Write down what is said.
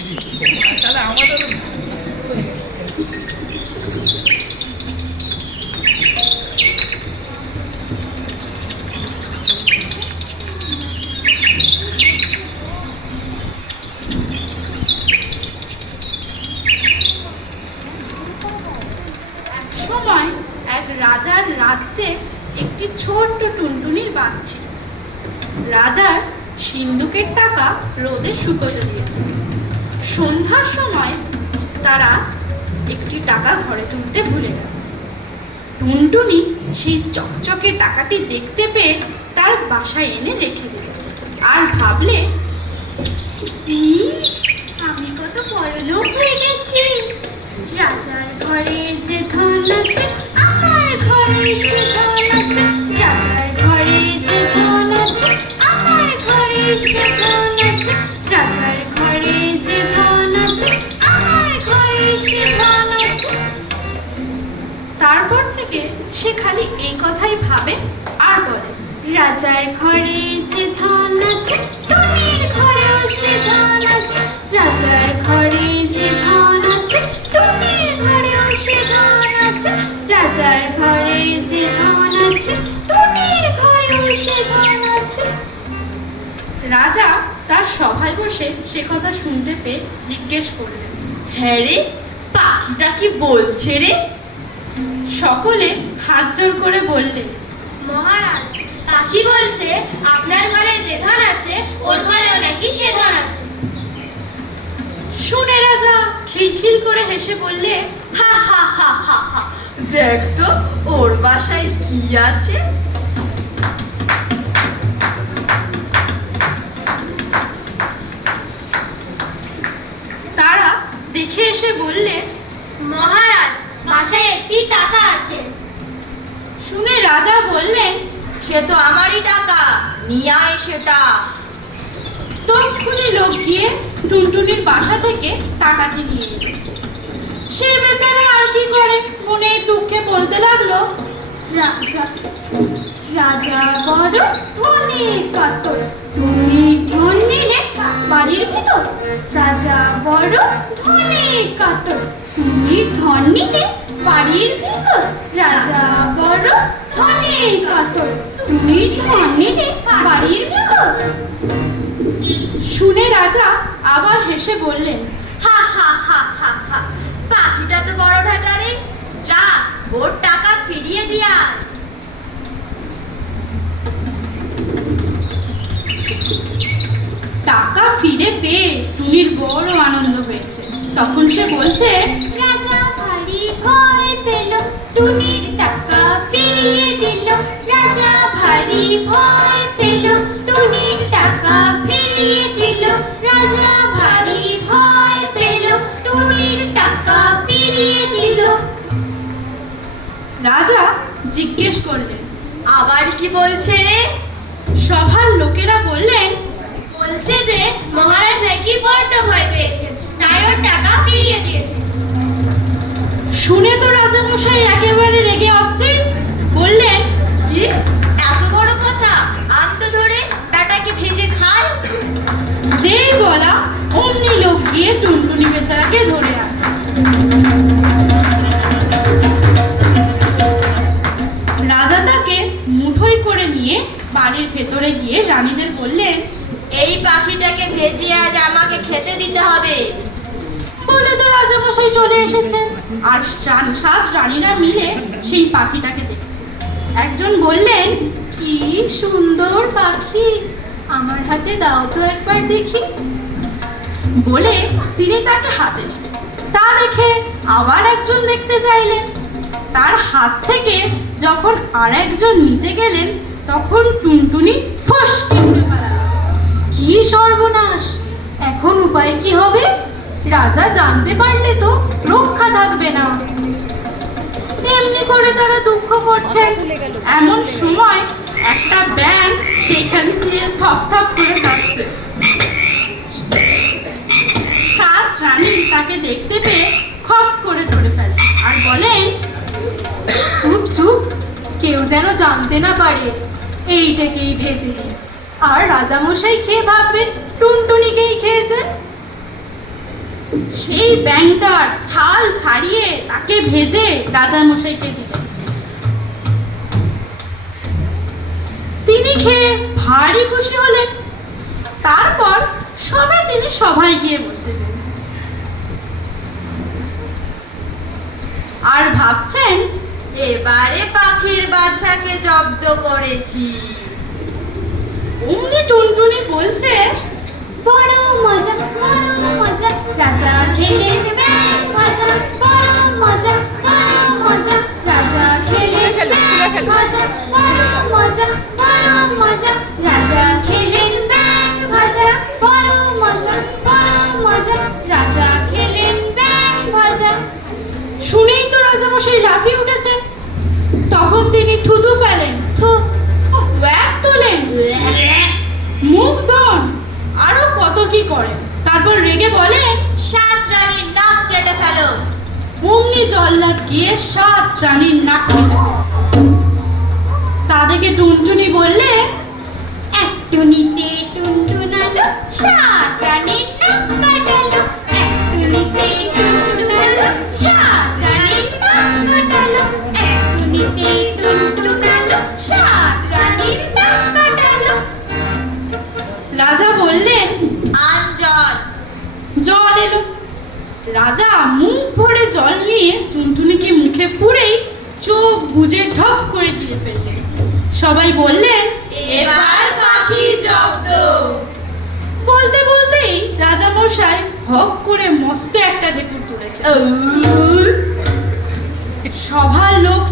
তাহলে আমাদের সময় এক রাজার রাজ্যে একটি ছোট্ট টুনটুনির বাস ছিল। রাজার সিন্দুকের টাকা রোদে শুকোতে দিয়েছে। সন্ধ্যার সময় তারা একটি টাকা ঘরে তুলতে ভুলে গেল। টুনটুনি সেই চকচকে টাকাটি দেখতে পেয়ে তার বাসায় এনে রেখে দিল আর ভাবলে, ইস, আমি কত বড়লোক হয়ে গেছি। রাজার ঘরে যে ধন আছে, আমার ঘরে সে ধন আছে। রাজার ঘরে যে ধন আছে, আমার ঘরে সে ধন আছে। রাজার ঘরে যে ধন আছে, আমার ঘরে সে ধন আছে। তারপর থেকে সে খালি এই কথাই ভাবে আর বলে, রাজার ঘরে যে ধন আছে, টুনির ঘরেও সে ধন আছে। রাজার ঘরে যে ধন আছে, টুনির ঘরেও সে ধন আছে। রাজার ঘরে যে ধন আছে, টুনির ঘরেও সে ধন আছে। রাজা তার সভায় বসে সে কথা শুনতে পেয়ে জিজ্ঞেস করলেন, হ্যাঁ রে, পাখিটা কি বলছে রে? সকলে হাত জোর করে বললেন, মহারাজ, পাখি বলছে আপনার ঘরে যে ধন আছে, ওর ঘরেও নাকি সে ধন আছে। শুনে রাজা খিলখিল করে হেসে বললে, হা হা হা হা হা, দেখ তো ওর বাসায় কি আছে। তারা দেখে এসে বললে, মহারাজ, বাসায় একটি টাকা আছে। শুনে রাজা বললেন, সে তো আমারই টাকা, নিয়ে আয় সেটা। তক্ষুনি লোক গিয়ে টুনটুনির বাসা থেকে টাকাটি নিয়ে এলো। সে বেচারা আর কি করে, মনে দুঃখে বলতে লাগলো, রাজা রাজা বড় ধনে কাতর, টুনির ধন নিলে বাড়ির ভিতর। রাজা বড় ধনে কাতর, টুনির ধন নিলে বাড়ির ভিতর। রাজা বড় ধনে কাতর, টুনির ধন নিলে বাড়ির ভিতর। শুনে রাজা আবার হেসে বললেন, হা হা হা হা হা, পাখিটা তো বড় ঢাটারে, যা ওর টাকা ফিরিয়ে দিয়া। টাকা ফিরে পেয়ে টুনির বড় আনন্দ হয়েছে। তখন সে বলছে, রাজা ভারী ভয় পেল, টুনির টাকা ফিরিয়ে দিল। রাজা ভারী ভয় পেল, টুনির টাকা ফিরিয়ে দিল। রাজা ভারী ভয় পেল, টুনির টাকা ফিরিয়ে দিল। রাজা জিজ্ঞেস করলেন, আবার কি বলছে রে? সভার লোকেরা বললেন, বলছে যে মহারাজ নাকি বড্ড ভয় পেয়েছেন, তাই ওর টাকা ফিরিয়ে দিয়েছে। শুনে তো রাজামশাই একেবারে রেগে অস্থির। বললেন, কি এত বড় কথা? আন্ত ধরে বেটাকে ভেজে খায়। যেই বলা অমনি লোক গিয়ে টুনটুনি বেচারাকে ধরে আনে। রাজা তাকে মুঠোই করে নিয়ে বাড়ির ভেতরে গিয়ে রানীদের বললেন, এই পাখিটাকে ভেজিয়ে আজ আমাকে খেতে দিতে হবে। বলে তো রাজামশাই চলে এসেছেন আর সাত রানীরা মিলে সেই পাখিটাকে দেখছে। একজন বললেন, কি সুন্দর পাখি, আমার হাতে দাও তো একবার দেখি। বলে তিনি তাকে হাতে নিলেন। তা দেখে আবার একজন দেখতে চাইলেন। তার হাত থেকে যখন আর একজন নিতে গেলেন, তখন টুনটুনি ফস করে পালালো। কি সর্বনাশ! এখন উপায় কি হবে? রাজা জানতে পারলে তো রক্ষা থাকবে না। এমনি করে তারা দুঃখ করছেন। এমন সময় একটা ব্যাঙ সেখান দিয়ে থপ থপ করে যাচ্ছে। সাত রানী তাকে দেখতে পেয়ে খপ করে ধরে ফেলে আর বলেন, চুপ চুপ, কেউ যেন জানতে না পারে এইটাকেই ভেজে দিই। আর রাজামশাই খেয়ে ভাববেন টুনটুনিকেই খেয়েছেন। সেই ব্যাঙটার ছাল ছাড়িয়ে তাকে ভেজে রাজামশাইকে দিলেন। তিনি খেয়ে ভারী খুশি হলেন। তারপর সবাই তিনি সভায় গিয়ে বসেছেন আর ভাবছেন, এবারে পাখির বাচ্চাকে জব্দ করেছি। অমনি টুনটুনি বলছে, বড় মজা রাজা খেলেন ব্যাং ভাজা, বড় মজা রাজা খেলেন ব্যাং ভাজা, বড় মজা রাজা খেলেন ব্যাং ভাজা, বড় মজা রাজা খেলেন ব্যাং ভাজা। শুনেই তো রাজামশাই লাফিয়ে উঠেছে। তখন তিনি থুতু ফেলেন, ওয়াক তোলেন, মুখ ধন, আরো কত কি করেন। তারপর রেগে বলেন, 7 রানীর নাক কেটে ফেলো। অমনি জল্লাদ গিয়ে 7 রানীর নাক কেটে ফেলে। তা দেখে টুনটুনি বললে, এক টুনিতে টুনটুনালো, 7 রানীর নাক কাটালো। এক টুনিতে টুনটুনালো, 7 রানীর নাক কাটালো। এক টুনিতে টুনটুনালো, 7 রানীর নাক কাটালো। রাজা বললেন, আন জল। জল এলো। রাজা মুখ ভরে জল নিয়ে টুনটুনিকে মুখে পুরেই চোখ বুজে ঢক করে দিয়ে ফেললেন। সবাই বললেন, এবার পাখি জব্দ। বলতে বলতেই রাজা মশাই হক করে মস্ত একটা ঢেকুর তুলেছে। সভার লোক